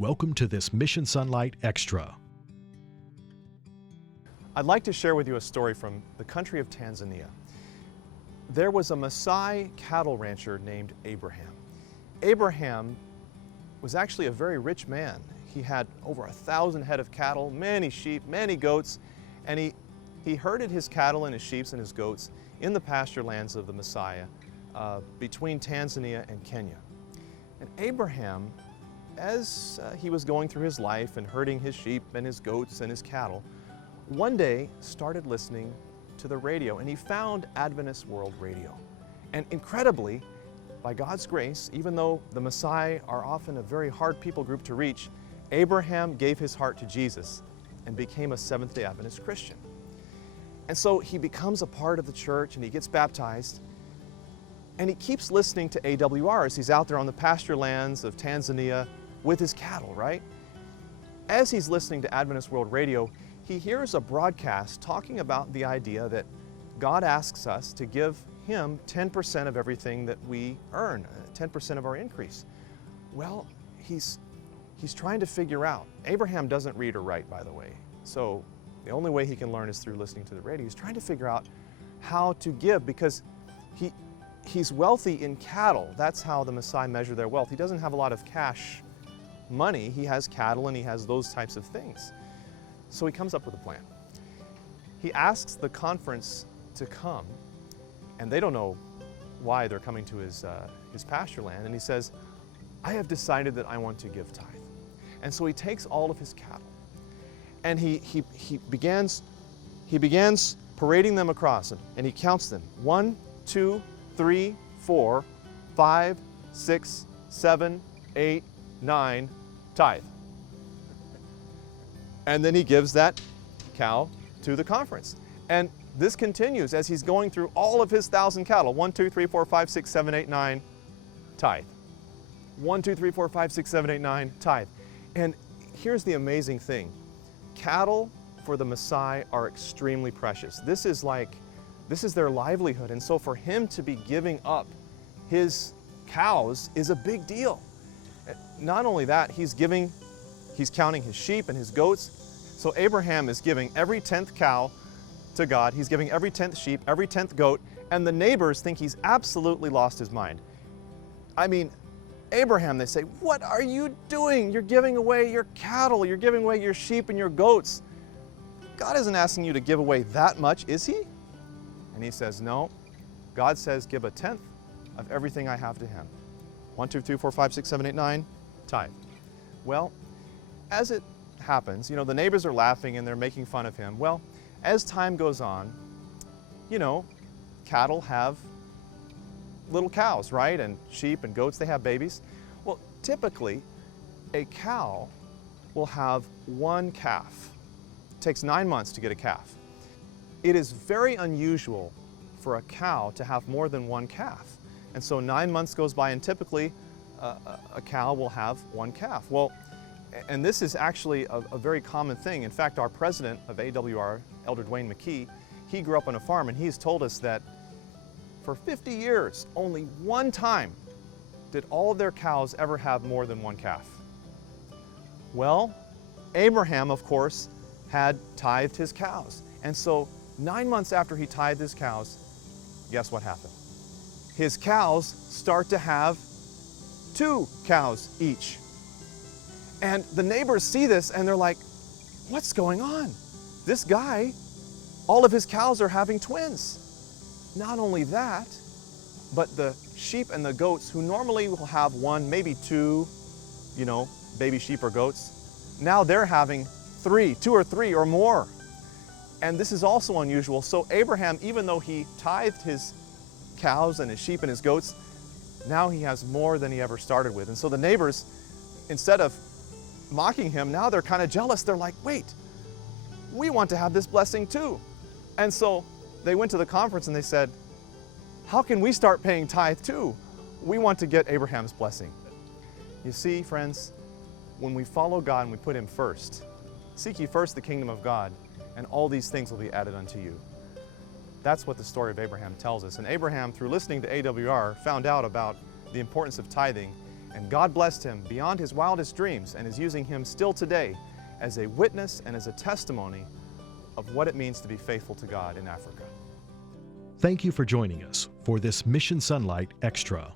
Welcome to this Mission Sonlight Extra. I'd like to share with you a story from the country of Tanzania. There was a Masai cattle rancher named Abraham. Abraham was actually a very rich man. He had over 1,000 head of cattle, many sheep, many goats, and he herded his cattle and his sheep and his goats in the pasture lands of the Masai between Tanzania and Kenya. And Abraham, as he was going through his life and herding his sheep and his goats and his cattle, one day started listening to the radio, and he found Adventist World Radio. And incredibly, by God's grace, even though the Masai are often a very hard people group to reach, Abraham gave his heart to Jesus and became a Seventh-day Adventist Christian. And so he becomes a part of the church and he gets baptized, and he keeps listening to AWR as he's out there on the pasture lands of Tanzania with his cattle, right? As he's listening to Adventist World Radio, he hears a broadcast talking about the idea that God asks us to give Him 10% of everything that we earn, 10% of our increase. Well, he's trying to figure out. Abraham doesn't read or write, by the way, so the only way he can learn is through listening to the radio. He's trying to figure out how to give because he's wealthy in cattle. That's how the Masai measure their wealth. He doesn't have a lot of cash money. He has cattle and he has those types of things. So he comes up with a plan. He asks the conference to come, and they don't know why they're coming to his pasture land, and he says, I have decided that I want to give tithe. And so he takes all of his cattle, and he begins parading them across, and he counts them. 1, 2, 3, 4, 5, 6, 7, 8, 9, tithe. And then he gives that cow to the conference. And this continues as he's going through all of his 1,000 cattle. 1, 2, 3, 4, 5, 6, 7, 8, 9, tithe. 1, 2, 3, 4, 5, 6, 7, 8, 9, tithe. And here's the amazing thing. Cattle for the Masai are extremely precious. This is their livelihood. And so for him to be giving up his cows is a big deal. Not only that, he's counting his sheep and his goats. So Abraham is giving every 10th cow to God. He's giving every 10th sheep, every 10th goat, and the neighbors think he's absolutely lost his mind. I mean, Abraham, they say, what are you doing? You're giving away your cattle, you're giving away your sheep and your goats. God isn't asking you to give away that much, is He? And he says, no. God says, give 1/10 of everything I have to Him. 1, 2, 3, 4, 5, 6, 7, 8, 9, tithe. Well, as it happens, the neighbors are laughing and they're making fun of him. Well, as time goes on, cattle have little cows, right? And sheep and goats, they have babies. Well, typically, a cow will have one calf. It takes 9 months to get a calf. It is very unusual for a cow to have more than one calf. And so 9 months goes by, and typically a cow will have one calf. Well, and this is actually a very common thing. In fact, our president of AWR, Elder Dwayne McKee, he grew up on a farm, and he's told us that for 50 years, only one time did all of their cows ever have more than one calf. Well, Abraham, of course, had tithed his cows. And so 9 months after he tithed his cows, guess what happened? His cows start to have 2 cows each. And the neighbors see this and they're like, what's going on? This guy, all of his cows are having twins. Not only that, but the sheep and the goats, who normally will have 1, maybe 2, baby sheep or goats, now they're having 3, 2 or 3 or more. And this is also unusual. So Abraham, even though he tithed his cows and his sheep and his goats, now he has more than he ever started with. And so the neighbors, instead of mocking him, now they're kind of jealous. They're like, wait, we want to have this blessing too. And so they went to the conference and they said, how can we start paying tithe too? We want to get Abraham's blessing. You see, friends, when we follow God and we put Him first, seek ye first the kingdom of God, and all these things will be added unto you. That's what the story of Abraham tells us. And Abraham, through listening to AWR, found out about the importance of tithing, And God blessed him beyond his wildest dreams and is using him still today as a witness and as a testimony of what it means to be faithful to God in Africa. Thank you for joining us for this Mission Sonlight Extra.